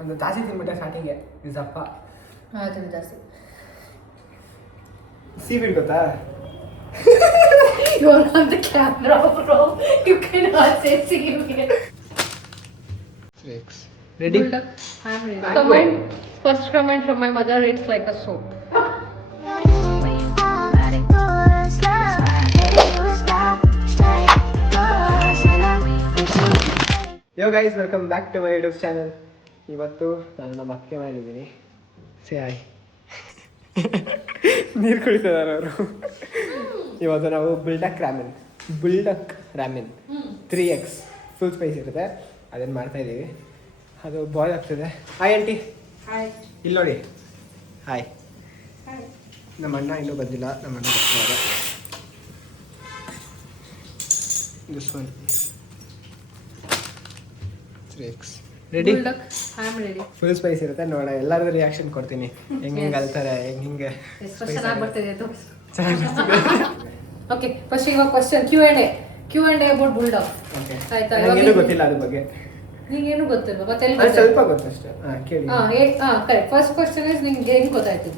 ಒಂದು ಜಾಸ್ತಿ ತಿನ್ಬಿಟ್ಟೆ ಸ್ಟಾರ್ಟಿಂಗ್ಗೆ ದಪ್ಪ. ಹಾಂ ಜಾಸ್ತಿ. ಸೀವೀಡ್ ಗೊತ್ತಾ? You're on the camera, bro. You cannot say seaweed. Ready? I'm ready. Comment. First comment from my mother. It's like a soap. Yo guys, welcome back to my YouTube channel. ಇವತ್ತು ನಾನು ನಮ್ಮ ಅಕ್ಕೆ ಮಾಡಿದ್ದೀನಿ. Say hi. ನೀರು ಕುಡಿತಿದ್ದಾರೆ ಅವರು. ಇವತ್ತು ನಾವು ಬುಲ್ಡಕ್ ರಾಮೆನ್ 3x full Spice ಇರುತ್ತೆ, ಅದನ್ನು ಮಾಡ್ತಾಯಿದ್ದೀವಿ. ಅದು ಬಾಯ್ಲ್ ಆಗ್ತದೆ. Hi aunty. Hi. ಇಲ್ಲಿ ನೋಡಿ. ಹಾಯ್. ನಮ್ಮ ಅಣ್ಣ ಇನ್ನೂ ಬಂದಿಲ್ಲ, ನಮ್ಮ ಅಣ್ಣ ಬರ್ತಾರೆ. This one 3x ready. I'm ready. Full Spice ಇರುತ್ತೆ, ನೋಡ ಎಲ್ಲರದ್ದು ರಿಯಾಕ್ಷನ್ ಕೊಡ್ತೀನಿ. ಹೆಂಗೆ ಅಲ್ತಾರೆ, ಹೆಂಗೆ ಚೆನ್ನಾಗಿ ಬರ್ತಿದೆ ಅದು. ಓಕೆ, ಫಸ್ಟ್ ಇವಾಗ question Q&A about bulldog. Okay, ಆಯ್ತಾ? ನನಗೇನು ಗೊತ್ತಿಲ್ಲ ಅದ್ರ ಬಗ್ಗೆ. ನಿಂಗೇನು ಗೊತ್ತಿಲ್ವಾ? ಮತ್ತೆ ಎಲ್ಲಿ ಅದು ಸ್ವಲ್ಪ ಗೊತ್ತಷ್ಟೇ. ಕೇಳಿ. ಕರೆಕ್ಟ್. ಫಸ್ಟ್ ಕ್ವಶನ್ ಇಸ್ ನಿಂಗೆ ಹೆಂಗೆ ಗೊತ್ತಾಯ್ತು?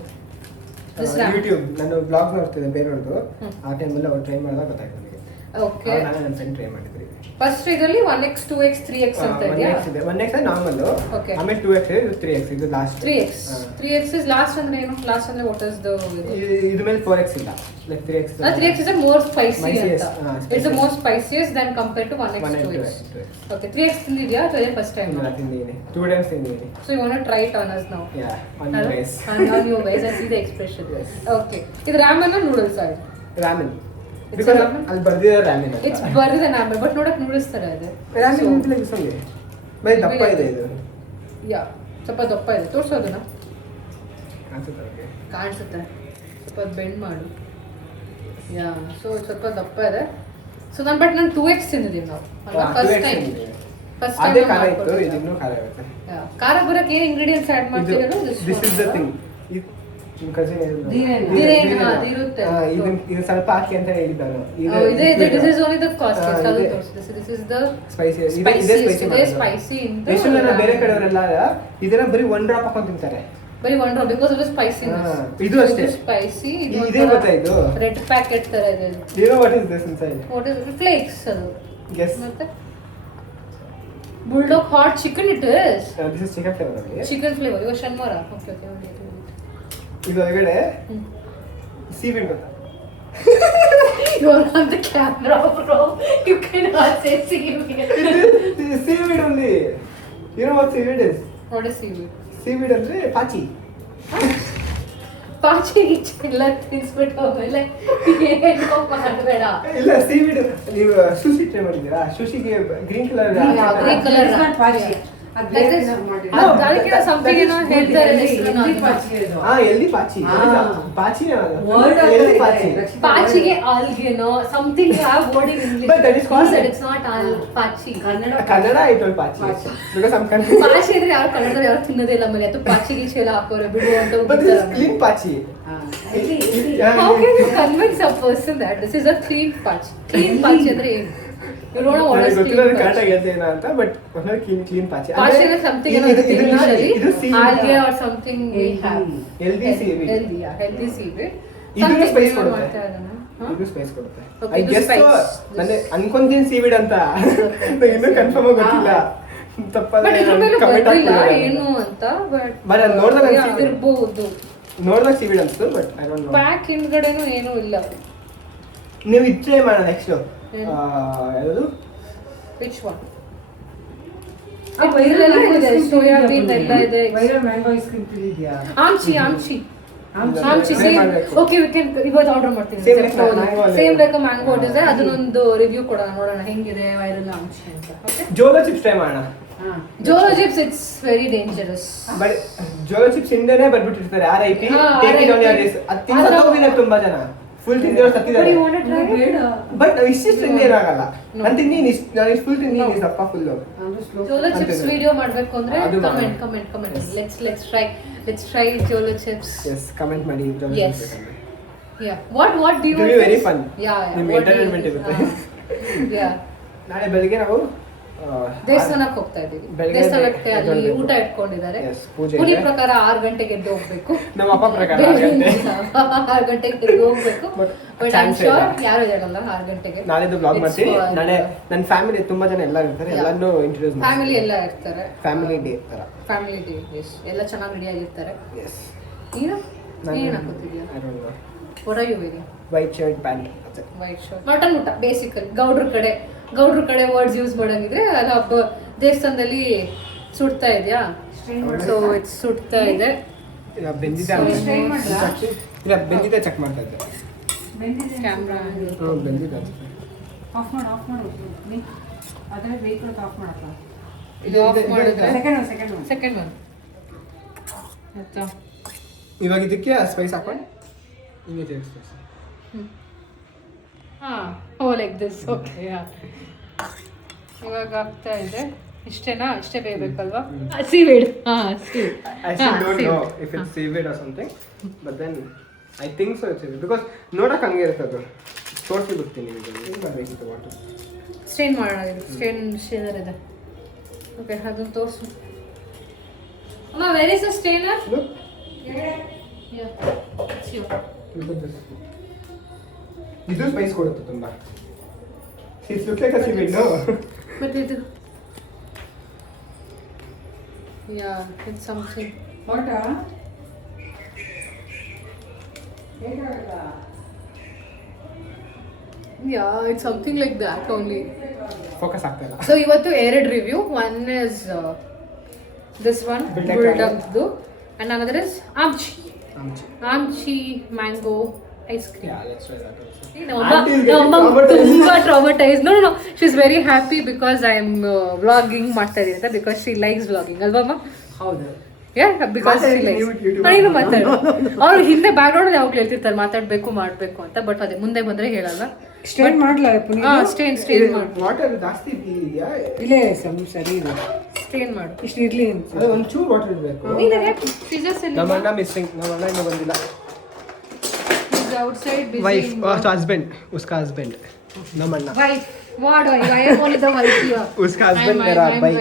ಯೂಟ್ಯೂಬ್ ನಾನು ಬ್ಲಾಗ್ ನೋಡ್ತಿದ್ದೆ ಬೇರೆಯವ್ರದ್ದು, ಆ ಟೈಮಲ್ಲಿ ಅವ್ರು ಟ್ರೈ ಮಾಡಿದಾಗ ಗೊತ್ತಾಯ್ತು ನನಗೆ. ಓಕೆ, ನಾನು ನನ್ನ ಫ್ರೆಂಡ್ ಟ್ರೈ ಮಾಡಿದ್ರಿ. ಫಸ್ಟ್ ಇದರಲ್ಲಿ 1x 2x 3x ಅಂತ ಇದೆಯಾ? 1x ನಾರ್ಮಲ್, ಓಕೆ, ಆಮೇಲೆ 2x ಇದು 3x ಇದು ಲಾಸ್ಟ್. 3x is ಲಾಸ್ಟ್ ಅಂದ್ರೆ ಏನು? ಲಾಸ್ಟ್ ಅಂದ್ರೆ ವಾಟ್ ಇಸ್ ದ ಇದು ಮೇಲೆ 4x ಇಲ್ಲ, like 3x. 3x is a more spicy ಅಂತ. spicy. It's the more spiciest than compared to 1x 2x. Okay, 3x ತಿಂದಿದ್ಯಾ ಅಥವಾ ಫಸ್ಟ್ ಟೈಮ್? ನಾನು ತಿಂದಿದ್ದೀನಿ, 2 times ತಿಂದಿದ್ದೀನಿ. So you want to try it on us now? Yeah, on you guys. On you guys, I see the expression. Yes. Okay, ಇದು Raman noodles ಆಯ್ತು. ರಾಮೆನ್ because ಅಲ್ಲಿ ಬರ್ದಿದೆ ರಾಮೆನ್ ಅಂತ. It's ಬರ್ದಿದೆ Raman, but ನೋಡಕ್ noodles ತರ ಇದೆ. ರಾಮೆನ್ ಅಂತ ಇಸಲಿ ಬೈ ದಪ್ಪ ಇದೆ ಇದು. ಯಾ, ಸ್ವಲ್ಪ ದಪ್ಪ ಇದೆ. ತೋರ್ಸೋದನ್ನ ಕಾಣಿಸುತ್ತೆ. ಕಾಣಿಸುತ್ತೆ, ಸ್ವಲ್ಪ ಬೆಂಡ್ ಮಾಡು. ಯಾ, ಸೊ ಸ್ವಲ್ಪ ದಪ್ಪ ಇದೆ. ಸೊ ನಾನು 2x ತಿಂದಿದ್ದೀವಿ ನಾವು ಅಲ್ವಾ? ಫಸ್ಟ್ ಟೈಮ್ ಅದೇ ಖಾರ ಇತ್ತು, ಇದು ಇನ್ನೂ ಖಾರ ಇರುತ್ತೆ. ಖಾರ ಬರಕ್ಕೆ ಏನು ಇಂಗ್ರೀಡಿಯೆಂಟ್ಸ್ ಆಡ್ ಮಾಡ್ತೀರಾ? This is the thing. ನಿಮ್ಮ ಕಸಿನ್ ಇರುತ್ತೆ. ಇದು ಸ್ವಲ್ಪ ಹಾಕಿ ಅಂತ ಹೇಳಿದ್ದಾನು. This is only the cost. This is the spicy. ಇದೆ ಸ್ಪೈಸಿ ಇಂದ. ಎಷ್ಟು ಜನ ಬೇರೆ ಕಡೆಯವರೆಲ್ಲ ಇದನ್ನ ಬರೀ 1 ಡ್ರಾಪ್ ಹಾಕೊಂಡು ತಿಂತಾರೆ. ಬರೀ 1 drop because of the spiciness. ಇದು ಅಷ್ಟೇ ಸ್ಪೈಸಿ. ಇದೇ ಗೊತ್ತಾ ಇದು ರೆಡ್ ಪ್ಯಾಕೆಟ್ ತರ ಇದೆ. You know what is this inside? What is it? Flakes ಅದು. Guess. ಮತ್ತೆ bulldog hot chicken it is. This is chicken flavor only. Chicken flavor. ಇವಾಗ ಶನಿವಾರ. ಓಕೆ. ಇದು ಒಳಗಡೆ ಸೀವೀಡ್ ಗೊತ್ತಾ? You're on the camera, bro. You cannot say seaweed. Seaweed only. You know what seaweed is? What is seaweed? Seaweed ಅಂದ್ರೆ ಪಾಚಿ. ಪಾಚಿ ಎಲ್ಲ ತಿನ್ಸ್ಬಿಟ್ಟು ಆಮೇಲೆ ಏನೋ ಮಾಡಬೇಡ. ಇಲ್ಲ, ಸೀವೀಡ್ ನೀವು ಸುಶಿ ಟ್ರೈ ಮಾಡಿದ್ದೀರಾ? ಸುಶಿಗೆ ಗ್ರೀನ್ ಕಲರ್ ಪಾಚಿ. ಅದಕ್ಕೆ something ಏನೋ ಹೇಳ್ತಾರೆ. ಎಲ್ಲಿ ಪಾಚಿ? ಪಾಚಿನೇ ಎಲ್ಲಿ ಪಾಚಿ? ಪಾಚಿಗೆ ಆಲ್ಗೆನೋ something have word in English. But that is called. It's not all ಪಾಚಿ. ಕನ್ನಡ I told ಪಾಚಿ. Because I'm confused. ಪಾಚಿ ಅಂದ್ರೆ ಯಾರು ಕನ್ನಡದಲ್ಲಿ ಯಾರು ತಿನ್ನೋದೇ ಇಲ್ಲ. ಆಮೇಲೆ ಅದು ಪಾಚಿಗೆ ಚೇಲ ಹಾಕೋರೆ ಬಿಡು ಅಂತ But this is clean ಪಾಚಿ. How can you convince a person that this is a clean patch? Clean patch ಅಂದ್ರೆ ಏನು? You don't know what is clean patch. Correct ಆಗಿ ಹೇಳ್ತೇನೆ ಅಂತ, ಬಟ್ ಒಂದೇ ಕ್ಲೀನ್ ಪಾಚಿ. Patch is something algae or something we have. Healthy seaweed. Healthy seaweed. ಇದು Spice ಕೊಡುತ್ತೆ. ಇದು ಸ್ಪೈಸ್ ಕೊಡುತ್ತೆ. I guess ನಾನು ಅನ್ಕೊಂತೀನಿ ಸೀವೀಡ್ ಅಂತ. ನನಗೆ ಇನ್ನೂ ಕನ್ಫರ್ಮ್ ಆಗಿ ಗೊತ್ತಿಲ್ಲ. ತಪ್ಪಾದ್ರೆ ಕಮೆಂಟ್ ಹಾಕಿ ಏನು ಅಂತ. ಬಟ್ ಅದು ನೋಡಿದಾಗ ಇರಬಹುದು. ನೋಡಿದಾಗ ಸೀವೀಡ್ ಅನ್ಸ್ತು, but I don't know. Pack ಹಿಂದ್ಗಡೆನೂ ಏನೂ ಇಲ್ಲ. ನೀವು ಇಟ್ರೇ ಮಾಡೋಣ ನೆಕ್ಸ್ಟ್. ಯಾವುದು? Which one? ಸೋಯಾಬೀನ್ ಎಲ್ಲ ಇದೆ. ಮ್ಯಾಂಗೋ ಐಸ್ ಕ್ರೀಮ್ ತಿಂದಿದ್ಯಾ? ಆಮ್ಚಿ. ಓಕೆ, we can ಇವತ್ತು ಆರ್ಡರ್ ಮಾಡ್ತೀನಿ. ಸೇಮ್ ಲೈಕ್ ಮ್ಯಾಂಗೋ ಇದೆ. ಅದನ್ನೊಂದು ರಿವ್ಯೂ ಕೊಡೋಣ, ನೋಡೋಣ ಹೆಂಗಿದೆ ವೈರಲ್ ಆಮ್ಚಿ ಅಂತ. ಓಕೆ, ಜೋಲೋ ಚಿಪ್ಸ್ ಟ್ರೈ ಮಾಡೋಣ. Jolo chips it's very dangerous. But Jolo chips ಇಂದನೇ ಬರ್ಬಿಟ್ಟಿರ್ತಾರೆ. RIP take it on your risk. ಅದು ಸತ್ತೋಗಿದ್ದಾರೆ ತುಂಬಾ ಜನ. ಫುಲ್ ತಿಂದಿರೋ ಸತ್ತಿದ್ದಾರೆ. ಬಟ್ ಇಷ್ಟು ತಿಂದಿರಾಗಲ್ಲ. ನಾನು ತಿಂದಿನಿ, ನಾನು ಫುಲ್ ತಿಂದಿನಿ ಸಪ್ಪ ಫುಲ್. ಜೋಲೋ ಚಿಪ್ಸ್ ವಿಡಿಯೋ ಮಾಡಬೇಕು ಅಂದ್ರೆ comment. Let's try Jolo chips. Yes, comment ಮಾಡಿ Jolo chips. Yeah, what do you want? Very fun. Yeah, ನಿಮ್ಮ ಎಂಟರ್ಟೈನ್ಮೆಂಟ್ ಇರುತ್ತೆ. Yeah. ನಾಳೆ ಬೆಳಿಗ್ಗೆ ನಾವು ದೇವಸ್ಥಾನಕ್ಕೆ ಹೋಗ್ತಾ ಇದ್ದೀವಿ. ದೇವಸ್ಥಾನಕ್ಕೆ ಅಲ್ಲಿ ಊಟ ಇಟ್ಕೊಂಡಿದ್ದಾರೆ. ಪುನಿ ಪ್ರಕಾರ 6 ಗಂಟೆಗೆ ಎದ್ದು ಹೋಗ್ಬೇಕು. ನಮ್ಮ ಅಪ್ಪ ಪ್ರಕಾರ 6 ಗಂಟೆಗೆ ಎದ್ದು ಹೋಗ್ಬೇಕು. ಬಟ್ ಐ ಆಮ್ ಶ್ಯೂರ್ ಯಾರು ಹೇಳಲ್ಲ 6 ಗಂಟೆಗೆ. ನಾಳೆದು ಬ್ಲಾಗ್ ಮಾಡ್ತೀನಿ. ನಾಳೆ ನನ್ನ ಫ್ಯಾಮಿಲಿ ತುಂಬಾ ಜನ ಎಲ್ಲ ಇರ್ತಾರೆ. ಎಲ್ಲಾನು ಇಂಟ್ರೊಡ್ಯೂಸ್ ಮಾಡಿ. ಫ್ಯಾಮಿಲಿ ಎಲ್ಲ ಇರ್ತಾರೆ. ಫ್ಯಾಮಿಲಿ ಡೇ ತರ. ಫ್ಯಾಮಿಲಿ ಡೇ ಎಲ್ಲ ಚೆನ್ನಾಗಿ ರೆಡಿ ಆಗಿರ್ತಾರೆ. ಎಸ್. ನೀನು ಏನು ಹಾಕೋತಿದ್ಯಾ? I don't know. What are you wearing? White shirt pant. White shirt. Mutton ಊಟ ಬೇಸಿಕಲಿ ಗೌಡ್ರ ಕಡೆ ವರ್ಡ್ಸ್ ಯೂಸ್ ಮಾಡಂಗಿದ್ರೆ ಅದು ಹಬ್ಬ ದೇವಸ್ಥಾನದಲ್ಲಿ ಸುಡ್ತಾ ಇದೆಯಾ? ಸೊ ಇಟ್ಸ್ ಸುಡ್ತಾ ಇದೆ. ಇಲ್ಲ ಬೆಂದಿದೆ ಚೆಕ್ ಮಾಡ್ತಾ ಇದ್ದೆ. ಕ್ಯಾಮ್ರಾ ಬೆಂದಿದೆ ಆಫ್ ಮಾಡು ನೀ ಅದರ ವೆಹಿಕಲ್ ಆಫ್ ಮಾಡಪ್ಪ. ಇದು ಆಫ್ ಮಾಡಿದ್ರೆ ಸೆಕೆಂಡ್ ಒನ್ ಆಯ್ತಾ? ಇವಾಗ ಇದಕ್ಕೆ ಸ್ಪೈಸ್ ಹಾಕೊಂಡು ಹಿಂಗೆ ಸ್ಪೈಸ್. Like this. ಓಕೆ, ಇವಾಗ ಆಗ್ತಾ ಇದೆ. ಇಷ್ಟೇನಾ? ಇಷ್ಟೇ ಬೇಯಬೇಕಲ್ವಾ? Seaweed. I still don't know if it's seaweed or something, but then I think so it's seaweed because ನೋಡಕ್ಕೆ ಹಂಗೆ ಇರುತ್ತೆ ಅದು. ತೋರಿಸಿ ಬಿಡ್ತೀನಿ ನಿಮಗೆ. ಏನು ಮಾಡಬೇಕಿತ್ತು ವಾಟರ್ ಸ್ಟ್ರೈನ್ ಮಾಡೋಣ. ಇದು ಸ್ಟ್ರೈನರ್ ಇದೆ. ಓಕೆ, ಅದನ್ನು ತೋರಿಸು ಅಮ್ಮ. Where is the strainer? ಇದು ಸ್ಪೈಸ್ ಕೊಡುತ್ತೆ ತುಂಬಾ. It looks like a seaweed, no? But it is. Yeah, it's something. What? Yeah, it's something like that only. Focus ಆಗ್ತಾ ಇಲ್ಲ. So ಇವತ್ತು ಎರಡು review. One is this one, Bulldog's, and another is Amchi mango ice cream. Yeah, let's try that also. ತುಂಬಾ traumatized. No. She's very happy because I'm vlogging ಮಾಡ್ತಾ ಇದ್ದೀನಿ ಅಂತ, because she likes vlogging ಅಲ್ವಾ? ಹೌದು. Yeah, because she likes. ನೀನು ಮಾತಾಡು. ಅವ್ರು ಹಿಂದೆ ಬ್ಯಾಕ್ ಗ್ರೌಂಡ್ ಅಲ್ಲಿ ಯಾವಾಗ ಹೇಳ್ತಿರ್ತಾರೆ ಮಾತಾಡ್ಬೇಕು ಮಾಡ್ಬೇಕು ಅಂತ, ಬಟ್ ಅದೇ ಮುಂದೆ ಬಂದ್ರೆ ಹೇಳಲ್ಲ. ಸ್ಟೇನ್ ಮಾಡಲ್ಲ ಪುನೀತ್. ಸ್ಟೇನ್ ಮಾಡಿ. ವಾಟರ್ ಜಾಸ್ತಿ ಇದೆಯಾ? ಇಲ್ಲೇ ಸರಿ ಇದೆ. ಸ್ಟೇನ್ ಮಾಡು. ಇಷ್ಟು ಇರ್ಲಿ ಅಂತ. ಅದು ಒಂಚೂರು ವಾಟರ್ ಇರಬೇಕು. ನಮ್ಮ ಅಣ್ಣ ಮಿಸ್ಸಿಂಗ್. ನಮ್ಮ ಅಣ್ಣ ಇನ್ನೂ ಬಂದಿಲ್ಲ. outside busy. Wife, husband, उसका husband. ನಮ್ಮ ಅಣ್ಣ. Wife. What are you? I am only the wife here. उसका husband मेरा भाई.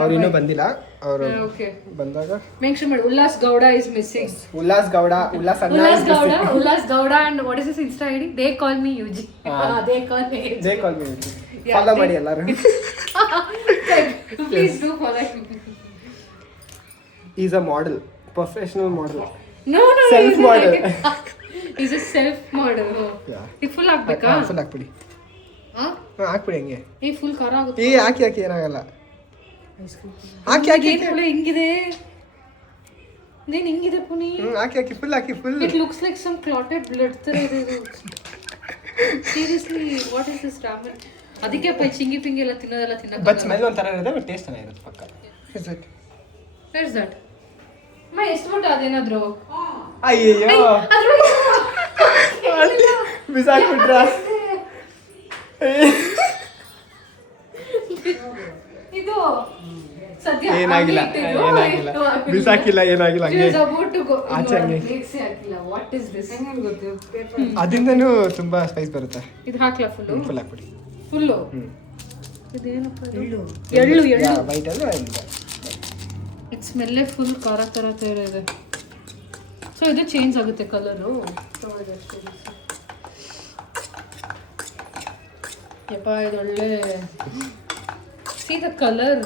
ಅವ್ರು ಇನ್ನೂ ಬಂದಿಲ್ಲ. ಅವರು Okay. ಬಂದಾಗ mention ಮಾಡಿ. Ullas Gowda is missing. ಉಲ್ಲಾಸ್ ಗೌಡ ಅಣ್ಣ Ullas Gowda and what is his Insta ID? They call me UG. They call me UG. Jai call me. Follow ಮಾಡಿ ಎಲ್ಲರೂ. Please do follow him. He is a model, professional model. No. Self model. He's a self model. Yeah. ಇದು full ಹಾಕ್ಬೇಕಾ? Full ಹಾಕ್ಬಿಡಿ. ಹಾಕ್ಬಿಡಿ ಹಂಗೆ. ಈ full ಖಾರ ಆಗುತ್ತೆ. ಹಾಕಿ ಏನಾಗಲ್ಲ. ಹಾಕಿ ಏನು ಹಿಂಗಿದೆ? ನೀನು ಹಿಂಗಿದೆ ಪುನಿ? ಹಾಕಿ full. It looks like some clotted blood ತರ ಇದೆ ಇದು. Seriously, what is this ramen? ಅದಕ್ಕೆ ಚಿಂಗಿ ಪಿಂಗಿ ಎಲ್ಲ ತಿನ್ನೋದೆಲ್ಲ ತಿನ್ನಕ್ಕೆ. ಬಟ್ ಸ್ಮೆಲ್ ಒಂಥರ ಇರುತ್ತೆ, ಬಟ್ ಟೇಸ್ಟ್ ಚೆನ್ನಾಗಿರುತ್ತೆ ಪಕ್ಕ. Where's that? ಅಮ್ಮ ಎಷ್ಟು ಬಿಟ್ಟು ಅದೇನಾದ್ರು? ಅಯ್ಯಯ್ಯೋ ಬಿಸಾಕ್ಬಿಟ್ರ. ಇದು ಸದ್ಯ ಏನಾಗಿಲ್ಲ ಬಿಸಾಕಿಲ್ಲ, ಏನಾಗಿಲ್ಲ. ಅದಿಂದನೂ ತುಂಬಾ ಸ್ಪೈಸ್ ಬರುತ್ತೆ. ಇದು ಹಾಕ್ಲಾ ಫುಲ್ ಹಾಕ್ಬಿಡಿ. ಫುಲ್ಲು ಇದೇನಪ್ಪ? ಎಳ್ಳು ವೈಟ್ ಅಲ್ಲ. ಇದು ಸ್ಮೆಲ್ಲೇ ಫುಲ್ ಖಾರ ಥರ ಇದೆ. ಸೊ ಇದು ಚೇಂಜ್ ಆಗುತ್ತೆ ಕಲರು. ಯಪ್ಪ ಇದು ಒಳ್ಳೆ. See the colour.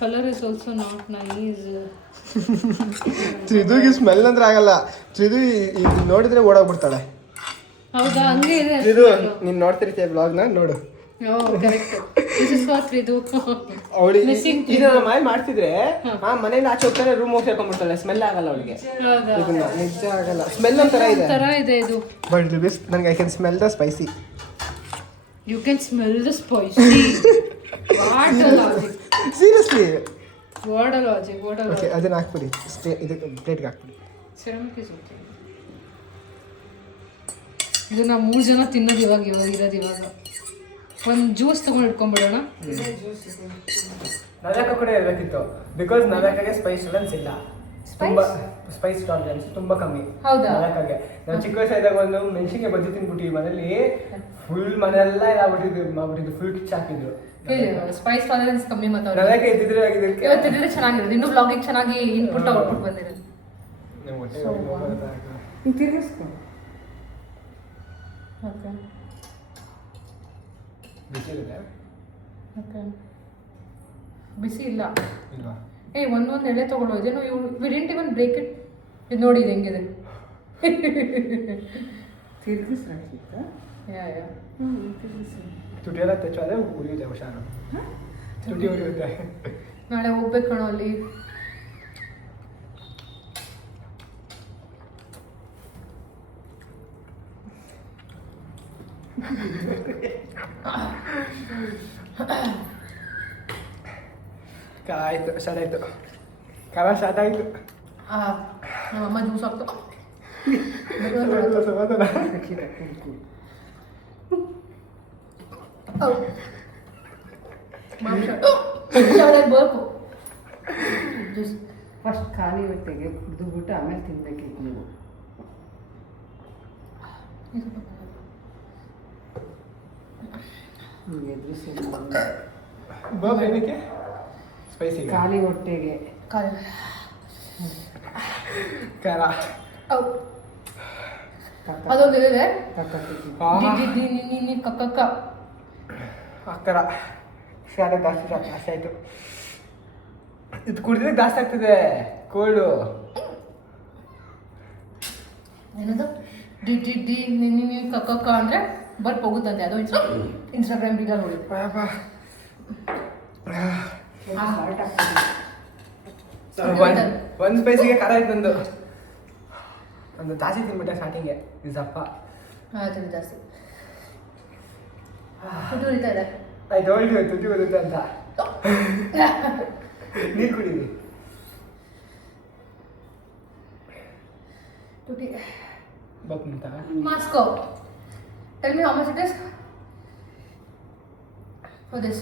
Colour is also not nice. ತ್ರಿದುಗೆ ಸ್ಮೆಲ್ ಅಂದ್ರೆ ಆಗಲ್ಲ. ತ್ರಿದು ನೋಡಿದ್ರೆ ಓಡೋಗ್ಬಿಡ್ತಾಳೆ. ಹೌದಾ? ಹಂಗೆ ಇದೆ. ತ್ರಿದು ನೀನು ನೋಡ್ತಿರ್ತೀಯ ಬ್ಲಾಗ್ನ ನೋಡು. ಮಾಡ್ತಿದ್ರೆ ಮನೇಲಿ ಆಚೆ ಹೋಗ್ತಾನೆ ರೂಮ್ ಹೋಗಿ ಸೇರ್ಕೊಂಡ್ಬಿಡ್ತಾಳೆ. ಸ್ಮೆಲ್ ಆಗಲ್ಲ ಅವಳಿಗೆ. ನಿಜ ಆಗಲ್ಲ. ಸ್ಮೆಲ್ ಒಂಥರ ಇದೆ ಇದು. ಬಟ್ ನನಗೆ I can smell the spicy. You can smell the spicy. What a logic. Seriously. What a logic. Okay, ಅದನ್ನ ಹಾಕ್ಬಿಡಿ. ಇದು ಪ್ಲೇಟ್ಗೆ ಹಾಕ್ಬಿಡಿ. Ceramic is okay. ಇದು ನಾವು 3 ಜನ ತಿನ್ನೋದು ಇವಾಗ. ಒಂದು ಜ್ಯೂಸ್ ತಗೊಂಡು ಇಟ್ಕೊಂಡ್ಬಿಡೋಣ. ನವ್ಯಾಕ ಕೂಡ ಇರಬೇಕಿತ್ತು, ಬಿಕಾಸ್ ನವ್ಯಾಕಗೆ ಸ್ಪೈಸ್ ಟಾಲರೆನ್ಸ್ ಇಲ್ಲ. ತುಂಬಾ ಸ್ಪೈಸ್ ಟಾಲರೆನ್ಸ್ ತುಂಬಾ ಕಮ್ಮಿ. ಹೌದಾ? ಅದಕ್ಕಾಗೆ ನಾವು ಚಿಕ್ಕ ವಯಸ್ಸಾದಾಗ ಒಂದು ಮೆಣಸಿನ್ಕಾಯಿ ಬಜ್ಜಿ ತಿನ್ಬಿಟ್ಟಿವಿ ಮನೇಲಿ, ಫುಲ್ ಮನೆಯೆಲ್ಲ ಮಾಡ್ಬಿಟ್ಟಿದ್ದು ಫುಲ್ ಕಿಚ್ ಹಾಕಿದ್ರು. ಸ್ಪೈಸ್ ಟಾಲರೆನ್ಸ್ ಕಮ್ಮಿ ಮಾತಾಡೋದು. ಅದಕ್ಕೆ ಇದ್ದಿದ್ರೆ ಆಗಿದ್ದಕ್ಕೆ ಇವತ್ತಿದ್ರೆ ಚೆನ್ನಾಗಿರೋದು. ಇನ್ನೂ ಬ್ಲಾಗಿಗೆ ಚೆನ್ನಾಗಿ ಇನ್ಪುಟ್ ಔಟ್ಪುಟ್ ಬಂದಿರೋದು. ತಿರ್ಗಿಸ್ಕೊ. ಓಕೆ ಬಿಸಿ ಇದೆ. ಓಕೆ ಬಿಸಿ ಇಲ್ಲ ಇಲ್ವಾ? ಒಂದೊಂದು ಎಳೆ ತಗೊಂಡು ಹೋಯ್ತು. We didn't even break it. ಇದು ನೋಡಿ ಇದು ಹೆಂಗಿದೆ. ತಿರ್ಗಿಸ್ರಾಕಿತ್ತ? ಯಾ ತಿರ್ಗಿಸಿ. ತುಟಿಯೆಲ್ಲ ತೆಚ್ಚೋದ್ರೆ ಉರಿಯುತ್ತೆ, ಹುಷಾರು. ತುಟಿ ಉರಿಯುತ್ತೆ. ನಾಳೆ ಹೋಗ್ಬೇಕು ಕಣೋ ಅಲ್ಲಿ. ಆಯ್ತು, ಸ್ಟಾರ್ಟ್ ಆಯ್ತು. ಕರ ಸ್ಟಾರ್ಟ್ ಆಯ್ತು. ನಮ್ಮಮ್ಮ ಜ್ಯೂಸ್ ಹಾಕ್ತು. ಬರ್ಕು ಜ್ಯೂಸ್ ಫಸ್ಟ್ ಖಾಲಿ ಹೊಟ್ಟೆಗೆ ಕುಡಿದ್ಬಿಟ್ಟು ಆಮೇಲೆ ತಿನ್ಬೇಕಿತ್ತು ನೀವು. ಎದುರಿಸಿ ಬರ್ಕ್ ಏನಕ್ಕೆ? ಸ್ಪೈಸಿ ಖಾಲಿ ಹೊಟ್ಟೆಗೆ ಖಾರ ಅದೊಂದು ಇದೆ ತಕ್ಕಿ ಕಕ್ಕ ಅಕ್ಕರ ಸ್ಯಾರ ಜಾಸ್ತಿ ಜಾಸ್ತಿ ಆಯ್ತು. ಇದು ಕುಡಿದ್ರೆ ಜಾಸ್ತಿ ಆಗ್ತದೆ ಕೋಲ್ಡು. ಏನದು ಡಿ ಕಕ್ಕ ಅಂದ್ರೆ ಬರ್ಪ್ ಹೋಗುತ್ತಂತೆ. ಅದು ಇನ್ಸ್ಟಾಗ್ರಾಮ್ ಈಗ ನೋಡಿ. ಒಂದು ಸ್ಪೈಸಿಗೆ ಖಾರ ಆಯ್ತು ನಂದು. ಒಂದು ಜಾಸ್ತಿ ತಿನ್ಬಿಟ್ಟೆ ಸ್ಟಾರ್ಟಿಂಗೆ. ಇಸಪ್ಪ ಆಯ್ತು ಜಾಸ್ತಿ ತುಟಿ ಉರಿತಾ ಇದೆ. ಆಯ್ತು ಹೊಳ್ಳಿ ತುಟಿ ಬರುತ್ತೆ ಅಂತ. ನೀರು ಕುಡೀರಿ. ತುಟಿ ಬಂತ Moscow. Tell me how much it is for this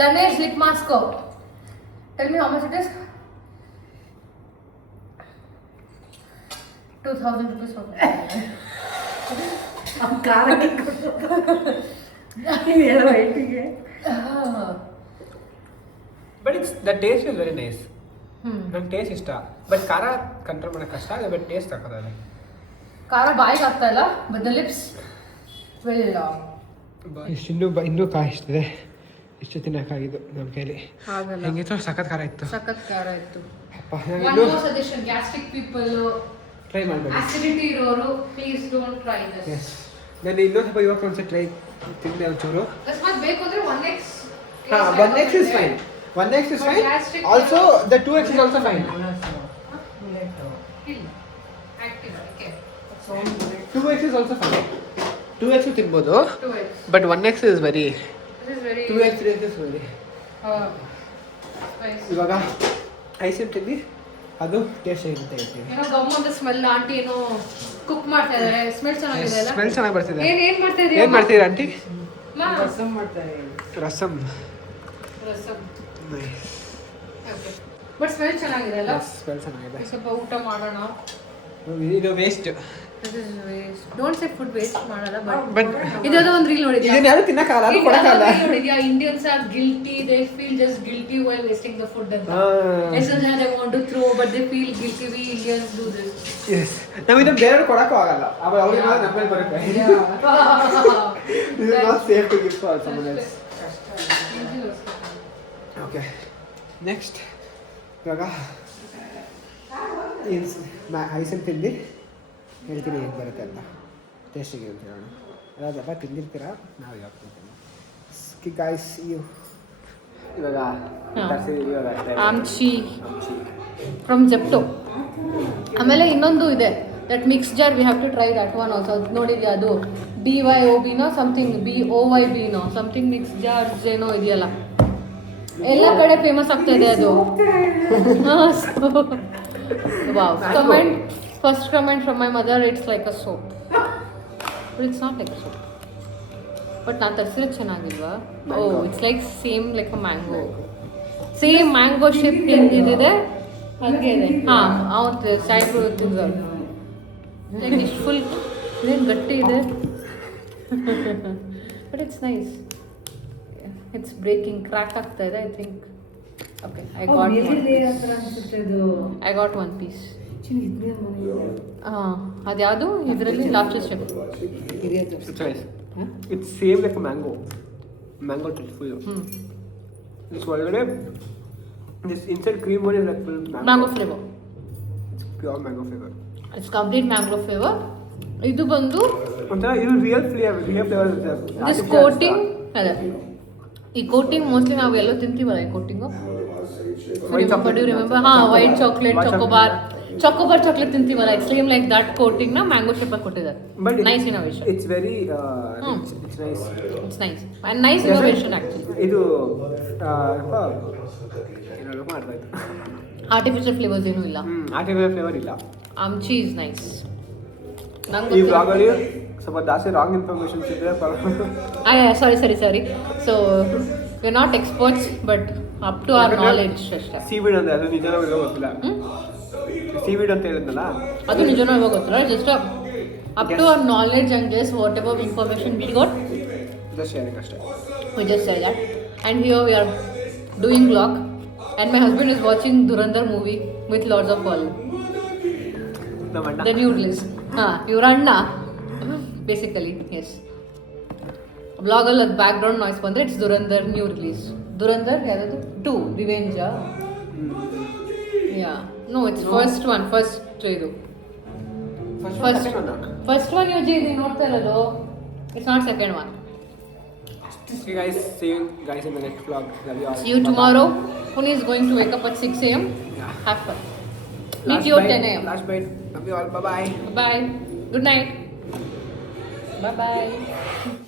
Laneige lip mask. Tell me how much it is. 2000 rupees for ಖಾರಕ್ಕೆ ನೀವು ಹೇಳೋ ಐಟಿಗೆ. But it's the taste is very nice. ನಂಗೆ ಟೇಸ್ಟ್ ಇಷ್ಟ, ಬಟ್ ಖಾರ ಕಂಟ್ರೋಲ್ ಮಾಡೋಕೆ ಕಷ್ಟ ಆಗಿದೆ. ಬಟ್ ಟೇಸ್ಟ್ ಹಾಕೋದಲ್ಲ. ಖಾರ ಬಾಯಿಗೆ ಆಗ್ತಾ ಇಲ್ಲ, ಬಟ್ ದ ಲಿಪ್ಸ್ ವೆಲ್. ಇಷ್ಟು ಇನ್ನೂ ಕಾಯಿಸ್ತಿದೆ. ಇಷ್ಟು ತಿನ್ನೋಕ್ಕಾಗಿದ್ದು ನಮ್ಮ ಕೈಲಿ. ಹೆಂಗಿತ್ತು? ಸಖತ್ ಖಾರ ಇತ್ತು. ಸಖತ್ ಖಾರ ಇತ್ತು. One more suggestion, gastric people, try ಮಾಡಬೇಡಿ. ಆಸಿಡಿಟಿ ಇರೋರು please don't try this. Yes, ನಾನು ಇನ್ನೊಂದು ಸ್ವಲ್ಪ ಇವಾಗ ಒಂದ್ಸಲ ಟ್ರೈ ತಿಂದೆ ಒಂಚೂರು. ಅಕಸ್ಮಾತ್ ಬೇಕು ಅಂದ್ರೆ 1x. 1x is fine. 1x is fine. Also the 2x is also fine. 2x is also fine. 2x ತಿನ್ಬೋದು. 2x. But 1x is very. This is very 2x 3x is very. spicy. ಇವಾಗ ice cream ತಿಂದು ಅದು taste ಆಗಿರುತ್ತೆ. ಏನೋ gum ಅಂತ smell. Aunty ಏನೋ cook ಮಾಡ್ತಾ ಇದ್ದಾರೆ. ಸ್ಮೆಲ್ ಚೆನ್ನಾಗಿದೆ ಅಲ್ಲ? ಸ್ಮೆಲ್ ಚೆನ್ನಾಗಿ ಬರ್ತಿದೆ. ಏನ್ ಮಾಡ್ತಾ ಇದೀಯ? ಏನು ಮಾಡ್ತೀರಾ ಆಂಟಿ? ರಸಂ ಮಾಡ್ತಾರೆ. Rasam. Rasam. Nice. Okay. But smell ಚೆನ್ನಾಗಿದೆ ಅಲ್ಲ? ಸ್ಮೆಲ್ ಚೆನ್ನಾಗಿದೆ. ಸ್ವಲ್ಪ ಊಟ ಮಾಡೋಣ. ಇದು waste. This is waste. Don't say food waste ಮಾಡಲ್ಲ. But ಇದೆಲ್ಲ ಒಂದು ರೀಲ್ ನೋಡಿದ್ಯಾ? ಇದನ್ನ ಯಾರು ತಿನ್ನಕ್ಕಾಗಲ್ಲ, ಅದು ಕೊಡಕ್ಕಾಗಲ್ಲ. ನೋಡಿದ್ಯಾ? Indians are guilty. They feel just guilty while wasting the food ಅಂತ. ಎಷ್ಟೋ ಜನ they want to throw but they feel guilty. We Indians do this. Yes. ನಾವು ಇದನ್ನ ಬೇರೆ ಕೊಡಕ್ಕೂ ಆಗಲ್ಲ. ಅವ್ರಿಗೆ ಮಾತ್ರ ನಮ್ಮ ಮೇಲೆ ಬರುತ್ತೆ. This is not safe to give for someone else. Okay. Next. ಇವಾಗ ಐಸನ್ ತಿಂದು ಹೇಳ್ತೀನಿ ಹೇಗೆ ಬರುತ್ತೆ ಅಂತ. ಟೇಸ್ಟಿಗೆ ಅಂತ ಹೇಳೋಣ. ಅದಾದಪ್ಪ ತಿಂದಿರ್ತೀರಾ, ನಾವು ಇವಾಗ ತಿಂತೀನಿ. ಗಾಯ್ಸ್ ಇವಾಗ ಆಮ್ಚಿ ಫ್ರಮ್ ಜೆಪ್ಟೋ. ಆಮೇಲೆ ಇನ್ನೊಂದು ಇದೆ, that mix jar. We have to try that one also. ಅದು ನೋಡಿದ್ಯಾ? ಅದು BYOBನೋ ಸಮಥಿಂಗ್, BOYBನೋ ಸಮಥಿಂಗ್ ಮಿಕ್ಸ್ ಜಾರ್ಸ್ ಏನೋ ಇದೆಯಲ್ಲ, ಎಲ್ಲ ಕಡೆ ಫೇಮಸ್ ಆಗ್ತಾ ಇದೆ ಅದು. Wow. Comment, first comment from my mother, it's like a soap. But it's not like a soap. But ನಾನು ತರಿಸಿರೋದು ಚೆನ್ನಾಗಿಲ್ವಾ? It's like same like a mango. Same mango shape ಹೆಂಗಿದಿದೆ ಹಾಗೆ ಇದೆ ಹಾಂ ಅವತ್ತು ಸಾಯಿಬ್ರು ತಿಂದ್ರು ಇಷ್ಟು ಫುಲ್ ಇದೇನು ಗಟ್ಟಿ ಇದೆ but it's nice it's breaking crack ಆಗ್ತಾ ಇದೆ I think okay I got one piece ಹಾಂ ಅದ್ಯಾವುದು ಇದರಲ್ಲಿ last step it's same like mango mango full this ಒಳಗಡೆ this inside cream one is like full mango flavour it's pure mango flavour it's complete mango flavour ಇದು ಬಂದು ಒಂಥರ ಇದು real flavour this coating ಅದೇ ಈ ಕೋಟಿಂಗ್ ಮೋಸ್ಟ್ಲಿ ನಾವು ಎಲ್ಲೋ ತಿಂತೀವಲ್ಲ ಈ ಕೋಟಿಂಗು ರಿಮೆಂಬರ್ ಹಾಂ ವೈಟ್ ಚಾಕ್ಲೇಟ್ ಚಾಕೋಬಾರ್ ಚಾಕ್ಲೇಟ್ ತಿಂತೀವಲ್ಲ it's same like that coating ನ ಮ್ಯಾಂಗೋ ಶೇಪ್ ಆಗಿ ಕೊಟ್ಟಿದ್ದಾರೆ nice innovation it's very it's nice it's nice and nice innovation actually ಇದು ಮಾಡ್ತಾಯಿತ್ತು ಆರ್ಟಿಫಿಷಿಯಲ್ ಫ್ಲೇವರ್ಸ್ ಏನೂ ಇಲ್ಲ ಆರ್ಟಿಫಿಷಿಯಲ್ ಫ್ಲೇವರ್ ಇಲ್ಲ ಆಮ್ಚಿ ಇಸ್ ನೈಸ್ ಈ ಬ್ಲಾಗಲ್ಲಿ ಸ್ವಲ್ಪ ಜಾಸ್ತಿ ರಾಂಗ್ ಇನ್ಫಾರ್ಮೇಷನ್ ಇದ್ದರೆ sorry so we not experts but up to our knowledge ಅಷ್ಟೇ ಸೀವೀಡ್ ಅಂದರೆ ಅದು ನಿಜನೋ ಇಲ್ಲೋ ಗೊತ್ತಿಲ್ಲ ಸೀವೀಡ್ ಅಂತ ಹೇಳಿದ್ನಲ್ಲ ಅದು ನಿಜನೋ ಇವಾಗ ಗೊತ್ತಿಲ್ಲ just up to our knowledge and just whatever information we got just sharing ಅಷ್ಟೇ we just said that and here we are doing vlog and my husband is watching Dhurandhar movie with lots of fun the new release your anna basically yes vlog all background noise bandre it's Dhurandhar new release Dhurandhar yadadu 2 revenge yeah no it's first idu first one you jidi ನೋಡ್ತಾ ಇರೋದು it's not second one. Okay guys, see you guys in the next vlog. Love you all. See you tomorrow. Puni is going to wake up at 6 a.m. Yeah. Have fun. Meet you at 10 a.m. Last bite. Love you all. Bye bye. Bye. Good night. Bye bye.